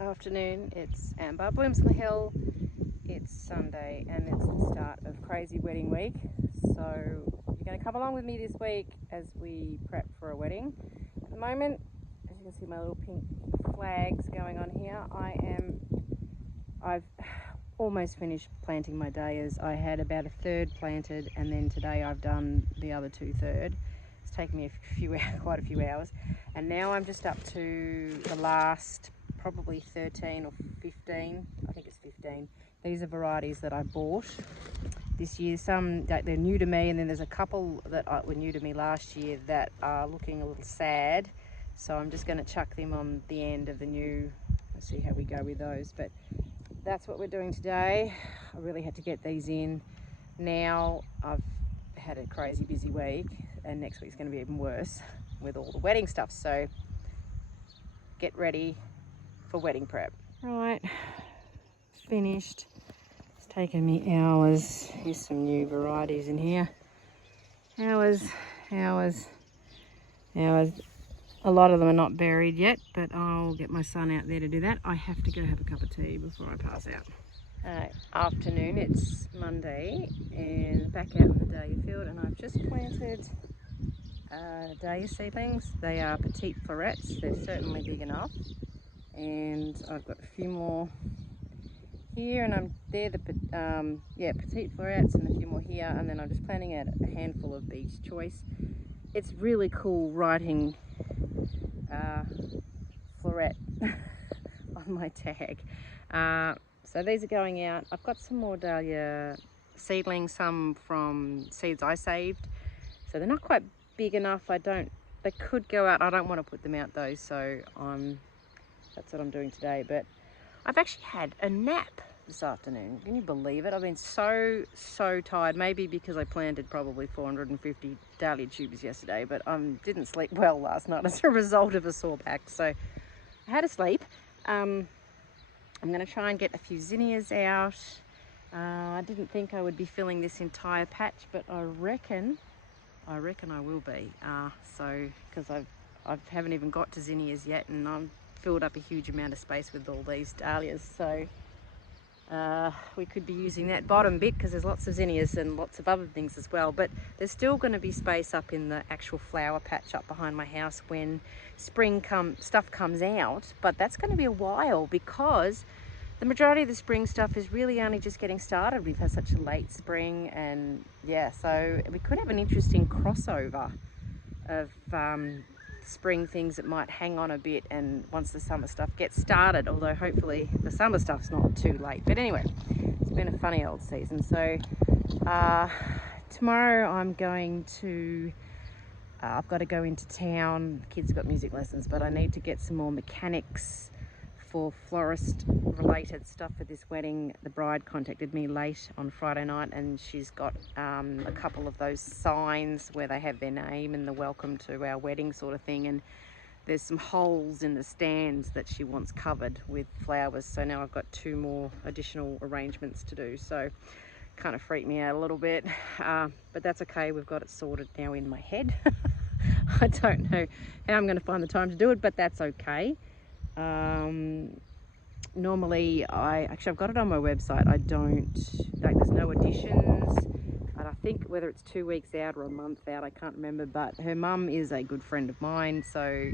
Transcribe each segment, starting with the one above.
afternoon. It's Amber, Bloomsville Hill. It's Sunday and it's the start of crazy wedding week. So you're going to come along with me this week as we prep for a wedding. At the moment, as you can see my little pink flags going on here, I've almost finished planting my dahlias. I had about a third planted and then today I've done the other 2/3. It's taken me quite a few hours, and now I'm just up to the last probably 13 or 15. I think it's 15. These are varieties that I bought this year. Some they're new to me, and then there's a couple that were new to me last year that are looking a little sad, so I'm just going to chuck them on the end of the new. Let's see how we go with those, but that's what we're doing today. I really had to get these in. Now I've had a crazy busy week, and next week's going to be even worse with all the wedding stuff, so get ready for wedding prep. Right, finished. It's taken me hours. Here's some new varieties in here. Hours. A lot of them are not buried yet, but I'll get my son out there to do that. I have to go have a cup of tea before I pass out. Afternoon, it's Monday, and back out in the dahlia field, and I've just planted dahlia seedlings. They are petite florets. They're certainly big enough, and I've got a few more here, and they're the petite florets, and a few more here, and then I'm just planting out a handful of each choice. It's really cool writing floret on my tag. So these are going out. I've got some more dahlia seedlings, some from seeds I saved, so they're not quite big enough. They could go out. I don't want to put them out though, so that's what I'm doing today. But I've actually had a nap this afternoon. Can you believe it? I've been so tired, maybe because I planted probably 450 dahlia tubers yesterday, but I didn't sleep well last night as a result of a sore back, so I had to sleep. I'm going to try and get a few zinnias out. I didn't think I would be filling this entire patch, but I reckon I will be. Because I haven't even got to zinnias yet, and I've filled up a huge amount of space with all these dahlias. So we could be using that bottom bit because there's lots of zinnias and lots of other things as well. But there's still going to be space up in the actual flower patch up behind my house when spring stuff comes out. But that's going to be a while because the majority of the spring stuff is really only just getting started. We've had such a late spring, and yeah, so we could have an interesting crossover of spring things that might hang on a bit, and once the summer stuff gets started, although hopefully the summer stuff's not too late. But anyway, it's been a funny old season. So tomorrow I've got to go into town. The kids have got music lessons, but I need to get some more mechanics for florist related stuff for this wedding. The bride contacted me late on Friday night, and she's got a couple of those signs where they have their name and the welcome to our wedding sort of thing, and there's some holes in the stands that she wants covered with flowers. So now I've got 2 more additional arrangements to do, so kind of freaked me out a little bit, but that's okay. We've got it sorted now in my head. I don't know how I'm going to find the time to do it, but that's okay. Normally I've got it on my website. There's no additions, and I think whether it's 2 weeks out or a month out, I can't remember, but her mum is a good friend of mine, so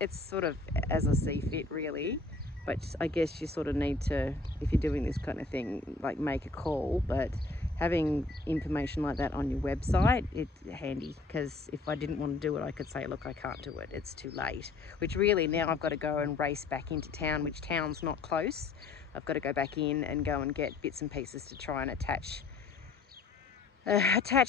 it's sort of as I see fit really. But I guess you sort of need to, if you're doing this kind of thing, like make a call. But having information like that on your website, it's handy, because if I didn't want to do it, I could say, look, I can't do it, it's too late. Which really now I've got to go and race back into town, which town's not close. I've got to go back in and go and get bits and pieces to try and attach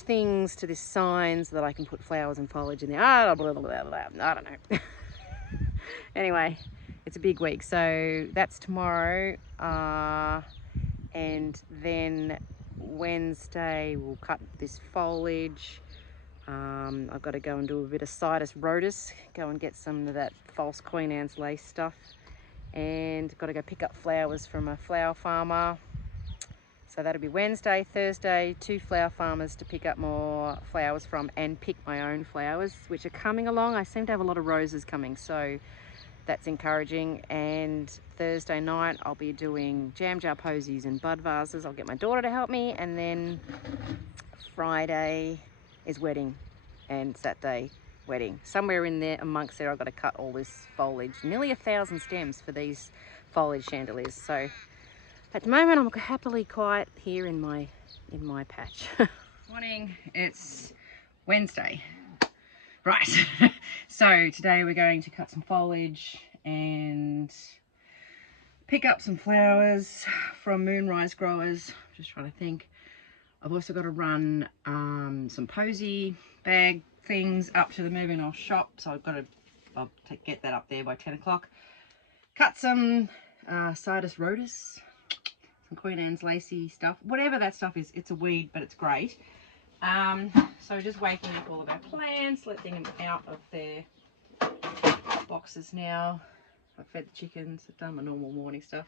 things to this sign so that I can put flowers and foliage in there. I don't know. Anyway, it's a big week, so that's tomorrow, and then Wednesday we'll cut this foliage. I've got to go and do a bit of Citus rhodus, go and get some of that false Queen Anne's lace stuff, and got to go pick up flowers from a flower farmer. So that'll be Wednesday. Thursday, 2 flower farmers to pick up more flowers from, and pick my own flowers, which are coming along. I seem to have a lot of roses coming, so that's encouraging. And Thursday night I'll be doing jam jar posies and bud vases. I'll get my daughter to help me, and then Friday is wedding and Saturday wedding. Somewhere in there amongst there I've got to cut all this foliage, nearly 1,000 stems for these foliage chandeliers. So at the moment I'm happily quiet here in my patch. Morning, it's Wednesday. Right, so today we're going to cut some foliage and pick up some flowers from Moonrise Growers. Just trying to think. I've also got to run some posy bag things up to the Moving Off shop, so I'll get that up there by 10 o'clock. Cut some Sidus rhodus, some Queen Anne's lacy stuff, whatever that stuff is. It's a weed, but it's great. So just waking up all of our plants, letting them out of their boxes now. I've fed the chickens, I've done my normal morning stuff.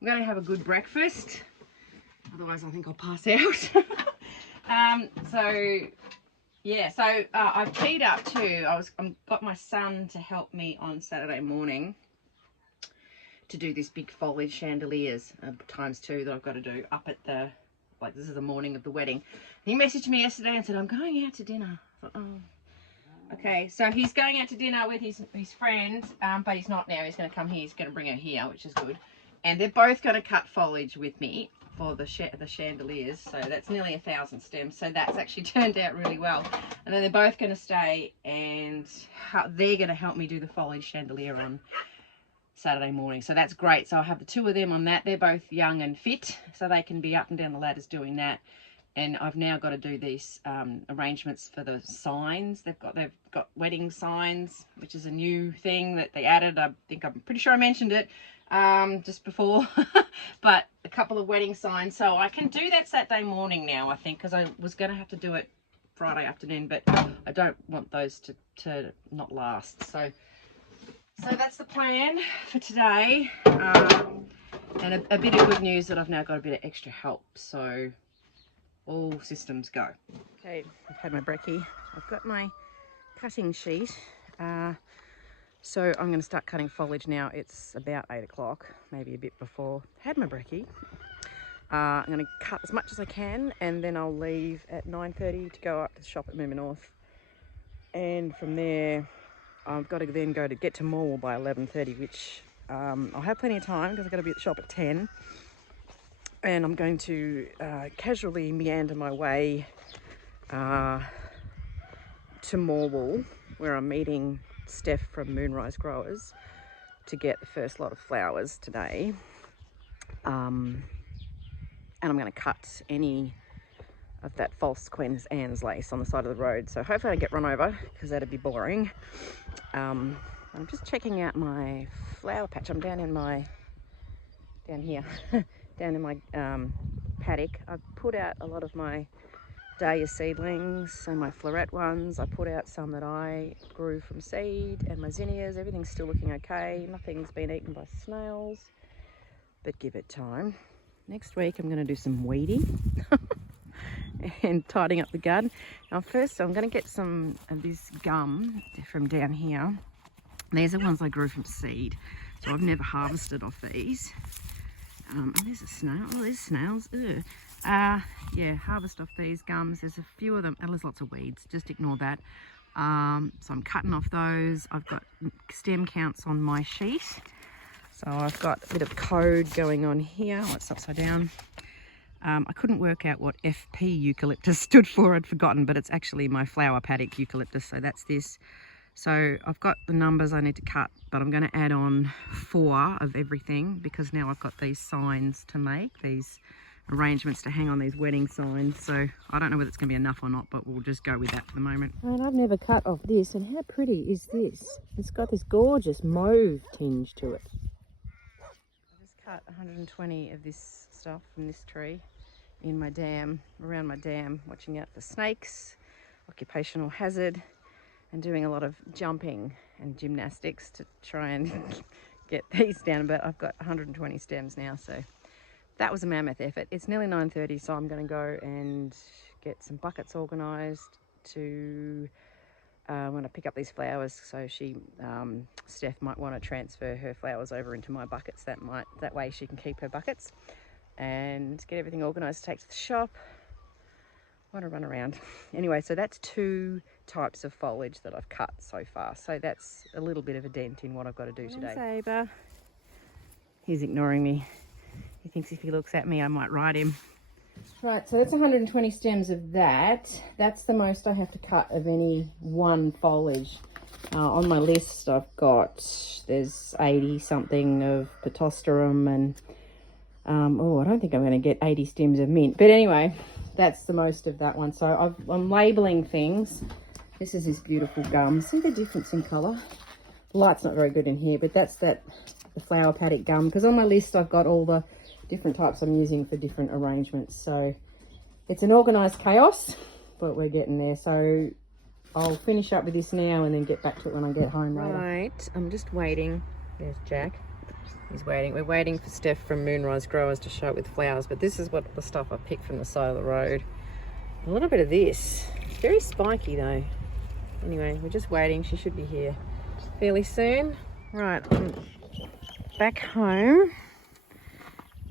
I'm going to have a good breakfast, otherwise I think I'll pass out. I've teed up too. I've got my son to help me on Saturday morning to do this big foliage chandeliers ×2 that I've got to do up at the, like, this is the morning of the wedding. He messaged me yesterday and said, I'm going out to dinner. I thought, oh, okay. So he's going out to dinner with his friend, but he's not now. He's going to come here. He's going to bring her here, which is good. And they're both going to cut foliage with me for the chandeliers. So that's nearly 1,000 stems. So that's actually turned out really well. And then they're both going to stay and they're going to help me do the foliage chandelier on Saturday morning. So that's great. So I'll have the two of them on that. They're both young and fit, so they can be up and down the ladders doing that. And I've now got to do these arrangements for the signs. They've got wedding signs, which is a new thing that they added. I'm pretty sure I mentioned it just before, but a couple of wedding signs. So I can do that Saturday morning now, I think, because I was going to have to do it Friday afternoon, but I don't want those to not last. So that's the plan for today. And a bit of good news that I've now got a bit of extra help. So all systems go. Okay, I've had my brekkie. I've got my cutting sheet. So I'm going to start cutting foliage now. It's about 8 o'clock, maybe a bit before. Had my brekkie. I'm going to cut as much as I can, and then I'll leave at 9:30 to go up to the shop at Moomin North. And from there, I've got to then get to Morwell by 11:30, which I'll have plenty of time because I've got to be at the shop at 10. And I'm going to casually meander my way to Morwell, where I'm meeting Steph from Moonrise Growers to get the first lot of flowers today. And I'm going to cut any of that false Queen Anne's lace on the side of the road. So hopefully I don't get run over, because that'd be boring. I'm just checking out my flower patch. I'm down here, down in my paddock. I've put out a lot of my Dahlia seedlings and my floret ones. I put out some that I grew from seed, and my zinnias. Everything's still looking okay. Nothing's been eaten by snails, but give it time. Next week I'm going to do some weeding and tidying up the garden. Now first I'm going to get some of this gum from down here. These are ones I grew from seed, so I've never harvested off these. And there's a snail. Oh, there's snails. Ugh. Yeah, harvest off these gums. There's a few of them, and there's lots of weeds. Just ignore that. So I'm cutting off those. I've got stem counts on my sheet. So I've got a bit of code going on here. Oh, it's upside down. I couldn't work out what FP eucalyptus stood for. I'd forgotten, but it's actually my flower paddock eucalyptus. So that's this. So I've got the numbers I need to cut, but I'm going to add on 4 of everything, because now I've got these signs to make, these arrangements to hang on these wedding signs. So I don't know whether it's going to be enough or not, but we'll just go with that for the moment. And I've never cut off this, and how pretty is this? It's got this gorgeous mauve tinge to it. I just cut 120 of this stuff from this tree in my dam, around my dam, watching out for snakes, occupational hazard, and doing a lot of jumping and gymnastics to try and get these down. But I've got 120 stems now, so that was a mammoth effort. It's nearly 9:30, so I'm going to go and get some buckets organised to when I pick up these flowers. So Steph might want to transfer her flowers over into my buckets. That way she can keep her buckets and get everything organised to take to the shop. I want to run around. Anyway, so that's 2 types of foliage that I've cut so far. So that's a little bit of a dent in what I've got to do today. Saber. He's ignoring me. He thinks if he looks at me, I might ride him. Right, so that's 120 stems of that. That's the most I have to cut of any one foliage. On my list, there's 80 something of Pitosterum and, I don't think I'm going to get 80 stems of mint. But anyway, that's the most of that one. So I'm labelling things. This is this beautiful gum. See the difference in colour? The light's not very good in here, but that's the flower paddock gum. Because on my list, I've got all the different types I'm using for different arrangements. So it's an organised chaos, but we're getting there. So I'll finish up with this now and then get back to it when I get home later. Right, I'm just waiting. There's Jack. He's waiting. We're waiting for Steph from Moonrise Growers to show it with flowers, but this is what the stuff I picked from the side of the road. A little bit of this. It's very spiky though. Anyway, we're just waiting. She should be here fairly soon. Right, I'm back home.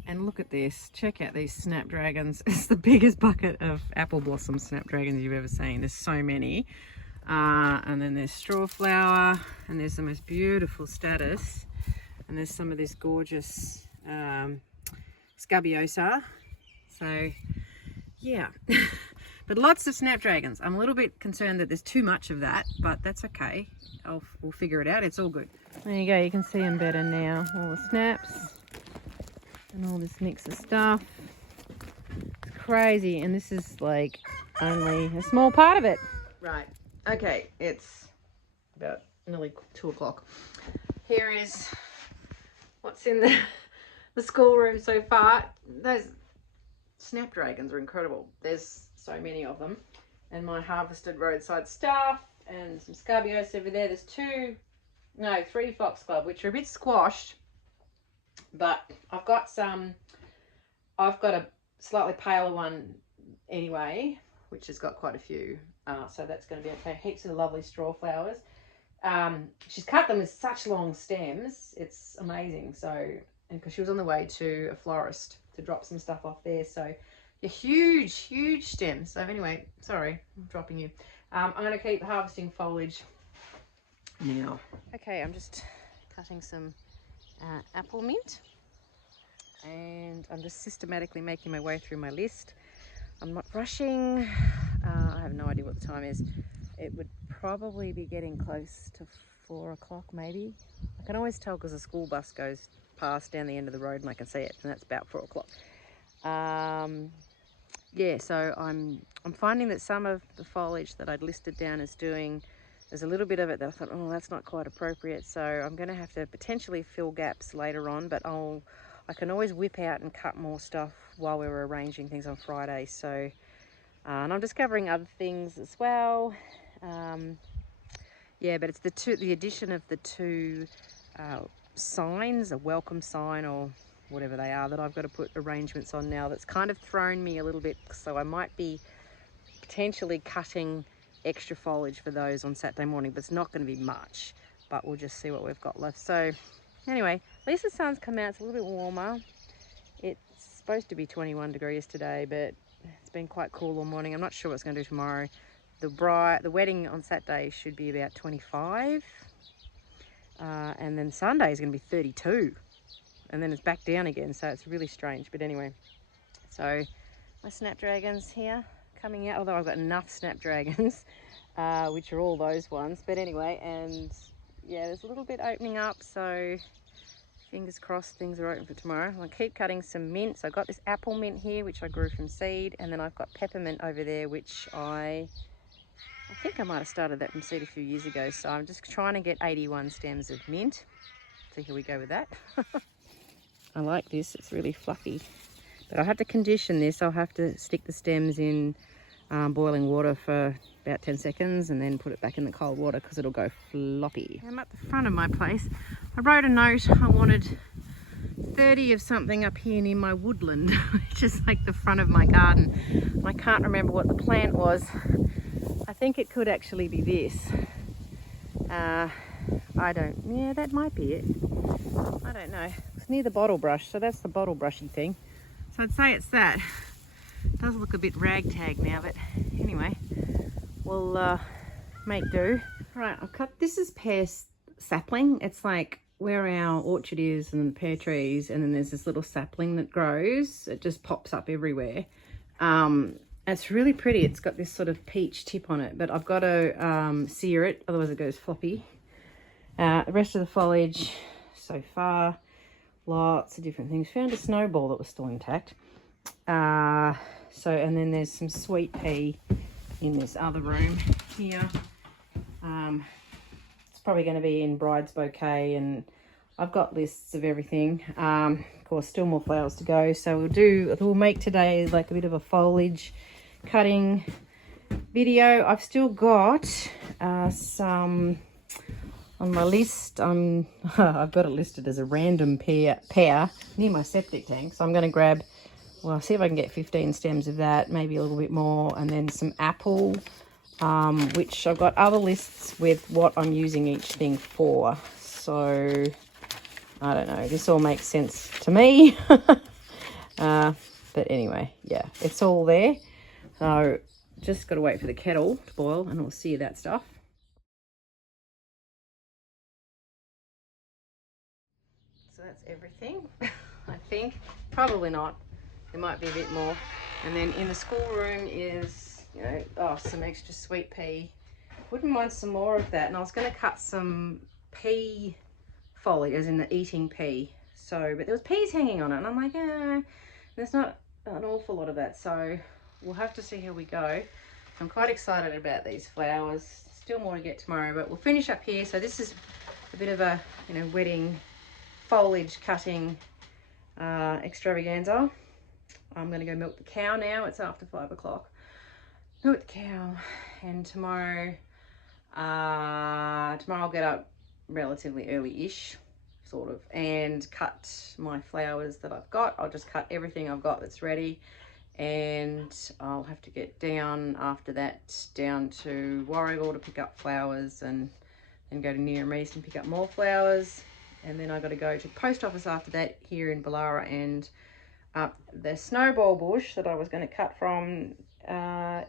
And look at this. Check out these snapdragons. It's the biggest bucket of apple blossom snapdragons you've ever seen. There's so many. And then there's straw flower. And there's the most beautiful status. And there's some of this gorgeous scabiosa. So, yeah. But lots of snapdragons. I'm a little bit concerned that there's too much of that. But that's okay. We'll figure it out. It's all good. There you go. You can see them better now. All the snaps. And all this mix of stuff. It's crazy. And this is like only a small part of it. Right. Okay. It's about nearly 2 o'clock. Here is what's in the schoolroom so far. Those snapdragons are incredible. There's so many of them. And my harvested roadside stuff and some scabious over there. There's 3 foxglove, which are a bit squashed. But I've got a slightly paler one anyway, which has got quite a few. So that's going to be okay. Heaps of lovely straw flowers. She's cut them with such long stems. It's amazing. So, and because she was on the way to a florist to drop some stuff off there. So, huge stems. So anyway, sorry, I'm dropping you. I'm going to keep harvesting foliage now. Okay, I'm just cutting some apple mint, and I'm just systematically making my way through my list. I'm not rushing. I have no idea what the time is. It would probably be getting close to 4 o'clock maybe. I can always tell because the school bus goes past down the end of the road and I can see it, and that's about 4 o'clock. Yeah, so I'm finding that some of the foliage that I'd listed down as doing, there's a little bit of it that I thought, oh, that's not quite appropriate. So I'm going to have to potentially fill gaps later on, but I can always whip out and cut more stuff while we were arranging things on Friday. So, and I'm discovering other things as well. Yeah, but it's the addition of the 2 signs, a welcome sign or whatever they are, that I've got to put arrangements on now. That's kind of thrown me a little bit. So I might be potentially cutting extra foliage for those on Saturday morning, but it's not going to be much, but we'll just see what we've got left. So anyway, at least the sun's come out. It's a little bit warmer. It's supposed to be 21 degrees today, but it's been quite cool all morning. I'm not sure what it's going to do tomorrow. The wedding on Saturday should be about 25, and then Sunday is going to be 32, and then it's back down again, so it's really strange. But anyway, so my snapdragons here coming out, although I've got enough snapdragons, which are all those ones. But anyway, and yeah, there's a little bit opening up, so fingers crossed things are open for tomorrow. I'll keep cutting some mint. So I've got this apple mint here, which I grew from seed, and then I've got peppermint over there, which I think I might have started that from seed a few years ago. So I'm just trying to get 81 stems of mint. So here we go with that. I like this, it's really fluffy. But I'll have to condition this. I'll have to stick the stems in boiling water for about 10 seconds and then put it back in the cold water because it'll go floppy. I'm at the front of my place. I wrote a note. I wanted 30 of something up here near my woodland, which is like the front of my garden. I can't remember what the plant was. I think it could actually be this. Yeah, that might be it. I don't know. It's near the bottle brush, so that's the bottle brushy thing. So I'd say it's that. It does look a bit ragtag now, but anyway, we'll make do. Right, I've cut, this is pear sapling. It's like where our orchard is and the pear trees, and then there's this little sapling that grows. It just pops up everywhere. It's really pretty. It's got this sort of peach tip on it, but I've got to sear it, otherwise it goes floppy. The rest of the foliage so far, lots of different things. Found a snowball that was still intact. And then there's some sweet pea in this other room here. It's probably going to be in bride's bouquet, and I've got lists of everything. Of course, still more flowers to go, so we'll make today like a bit of a foliage cutting video. I've still got some on my list. I've got it listed as a random pear near my septic tank, so I'm going to grab, well, see if I can get 15 stems of that, maybe a little bit more, and then some apple, which I've got other lists with what I'm using each thing for. So I don't know, this all makes sense to me. But anyway, yeah, it's all there. So just got to wait for the kettle to boil and we'll see that stuff. So that's everything, I think. Probably not. There might be a bit more. And then in the schoolroom is, you know, some extra sweet pea. Wouldn't mind some more of that. And I was going to cut some pea foliage, as in the eating pea. So, but there was peas hanging on it, and I'm like, there's not an awful lot of that. So we'll have to see how we go. I'm quite excited about these flowers. Still more to get tomorrow, but we'll finish up here. So this is a bit of a, you know, wedding foliage cutting extravaganza. I'm going to go milk the cow now. It's after 5 o'clock. Milk the cow, and tomorrow I'll get up relatively early-ish, sort of, and cut my flowers that I've got. I'll just cut everything I've got that's ready, and I'll have to get down after that, down to Warragul to pick up flowers, and then go to Near East and pick up more flowers. And then I've got to go to the post office after that here in Ballara, and the snowball bush that I was going to cut from,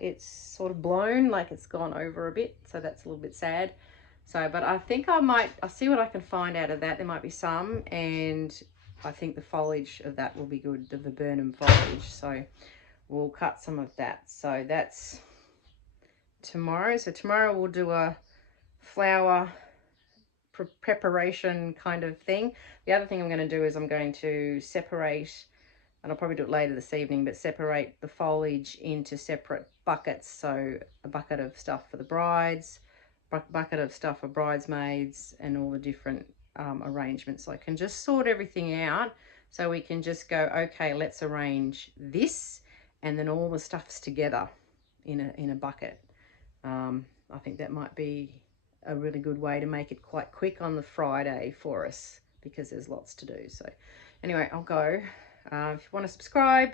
it's sort of blown, like it's gone over a bit, so that's a little bit sad. So, but I think I'll see what I can find out of that. There might be some, and I think the foliage of that will be good, the viburnum foliage, so we'll cut some of that. So that's tomorrow. So tomorrow we'll do a flower preparation kind of thing. The other thing I'm going to do is I'm going to separate, and I'll probably do it later this evening, but separate the foliage into separate buckets. So a bucket of stuff for the brides, bucket of stuff for bridesmaids, and all the different arrangements. So I can just sort everything out, so we can just go, okay, let's arrange this, and then all the stuff's together in a bucket. I think that might be a really good way to make it quite quick on the Friday for us, because there's lots to do. So anyway, I'll go. If you want to subscribe,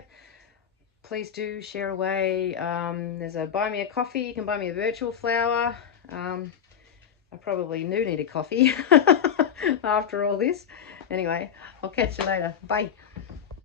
please do share away. There's a buy me a coffee. You can buy me a virtual flower. I probably do need a coffee after all this. Anyway, I'll catch you later. Bye.